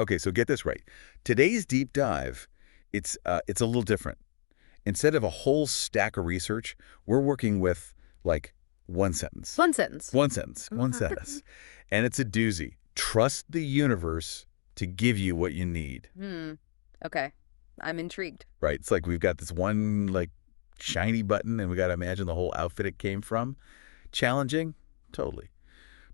Okay, so get this right. Today's deep dive, it's a little different. Instead of a whole stack of research, we're working with like one sentence. One sentence. One sentence, one sentence. And it's a doozy. Trust the universe to give you what you need. Hmm. Okay. I'm intrigued. Right? It's like we've got this one like shiny button and we got to imagine the whole outfit it came from. Challenging? Totally.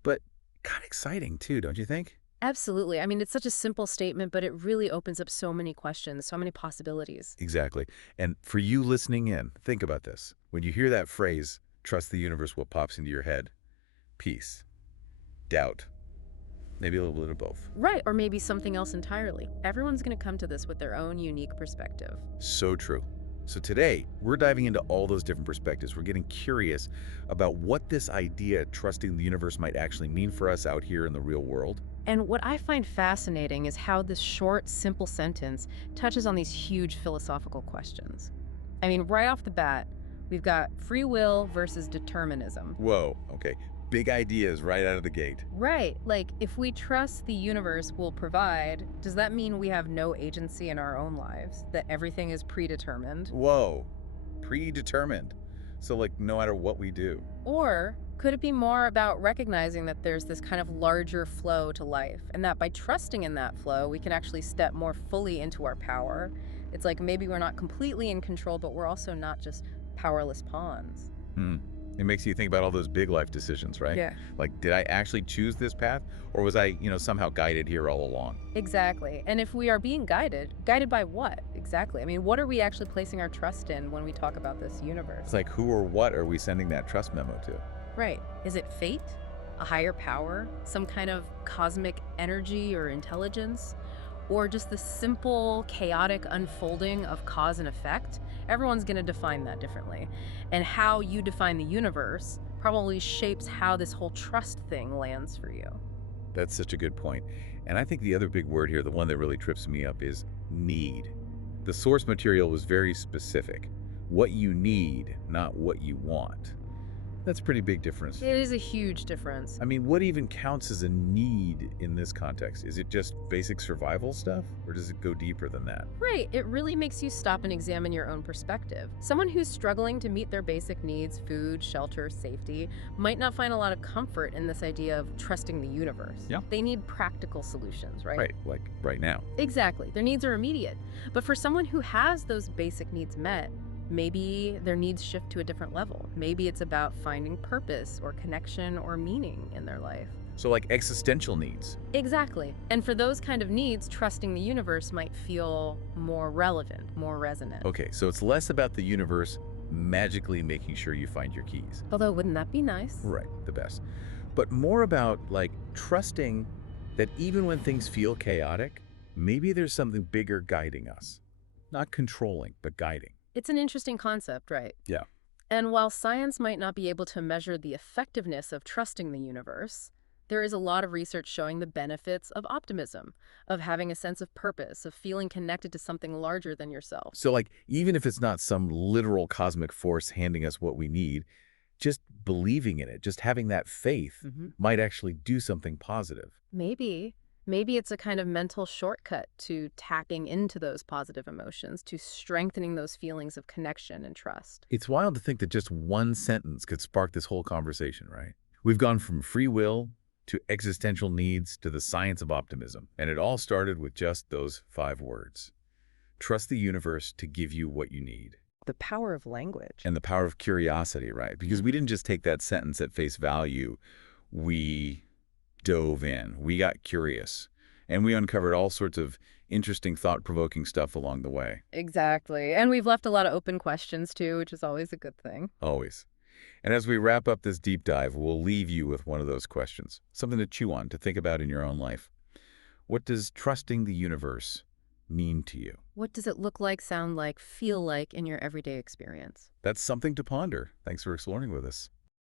But kind of exciting too, don't you think? Absolutely. I mean, it's such a simple statement, but it really opens up so many questions, so many possibilities. Exactly. And for you listening in, think about this. When you hear that phrase, trust the universe, what pops into your head? Peace, doubt, maybe a little bit of both. Right, or maybe something else entirely. Everyone's going to come to this with their own unique perspective. So true. So today, we're diving into all those different perspectives. We're getting curious about what this idea, trusting the universe, might actually mean for us out here in the real world. And what I find fascinating is how this short, simple sentence touches on these huge philosophical questions. I mean, right off the bat, we've got free will versus determinism. Whoa, okay. Big ideas right out of the gate. Right, like if we trust the universe will provide, does that mean we have no agency in our own lives? That everything is predetermined? Whoa, predetermined. So, like, no matter what we do. Or could it be more about recognizing that there's this kind of larger flow to life, and that by trusting in that flow, we can actually step more fully into our power? It's like maybe we're not completely in control, but we're also not just powerless pawns. Hmm. It makes you think about all those big life decisions, right? Yeah. Like, did I actually choose this path? Or was I, somehow guided here all along? Exactly. And if we are being guided, guided by what? Exactly. I mean, what are we actually placing our trust in when we talk about this universe? It's like, who or what are we sending that trust memo to? Right. Is it fate? A higher power? Some kind of cosmic energy or intelligence? Or just the simple, chaotic unfolding of cause and effect? Everyone's going to define that differently. And how you define the universe probably shapes how this whole trust thing lands for you. That's such a good point. And I think the other big word here, the one that really trips me up, is need. The source material was very specific. What you need, not what you want. That's a pretty big difference. It is a huge difference. I mean, what even counts as a need in this context? Is it just basic survival stuff? Or does it go deeper than that? Right, it really makes you stop and examine your own perspective. Someone who's struggling to meet their basic needs, food, shelter, safety, might not find a lot of comfort in this idea of trusting the universe. Yeah. They need practical solutions, right? Right, like right now. Exactly, their needs are immediate. But for someone who has those basic needs met, maybe their needs shift to a different level. Maybe it's about finding purpose or connection or meaning in their life. So like existential needs. Exactly. And for those kind of needs, trusting the universe might feel more relevant, more resonant. Okay, so it's less about the universe magically making sure you find your keys. Although, wouldn't that be nice? Right, the best. But more about like trusting that even when things feel chaotic, maybe there's something bigger guiding us. Not controlling, but guiding. It's an interesting concept, right? Yeah. And while science might not be able to measure the effectiveness of trusting the universe, there is a lot of research showing the benefits of optimism, of having a sense of purpose, of feeling connected to something larger than yourself. So like even if it's not some literal cosmic force handing us what we need, just believing in it, just having that faith might actually do something positive. Maybe. Maybe it's a kind of mental shortcut to tapping into those positive emotions, to strengthening those feelings of connection and trust. It's wild to think that just one sentence could spark this whole conversation, right? We've gone from free will to existential needs to the science of optimism, and it all started with just those 5 words. Trust the universe to give you what you need. The power of language. And the power of curiosity, right? Because we didn't just take that sentence at face value. We dove in. We got curious. And we uncovered all sorts of interesting, thought-provoking stuff along the way. Exactly. And we've left a lot of open questions too, which is always a good thing. Always. And as we wrap up this deep dive, we'll leave you with one of those questions, something to chew on, to think about in your own life. What does trusting the universe mean to you? What does it look like, sound like, feel like in your everyday experience? That's something to ponder. Thanks for exploring with us.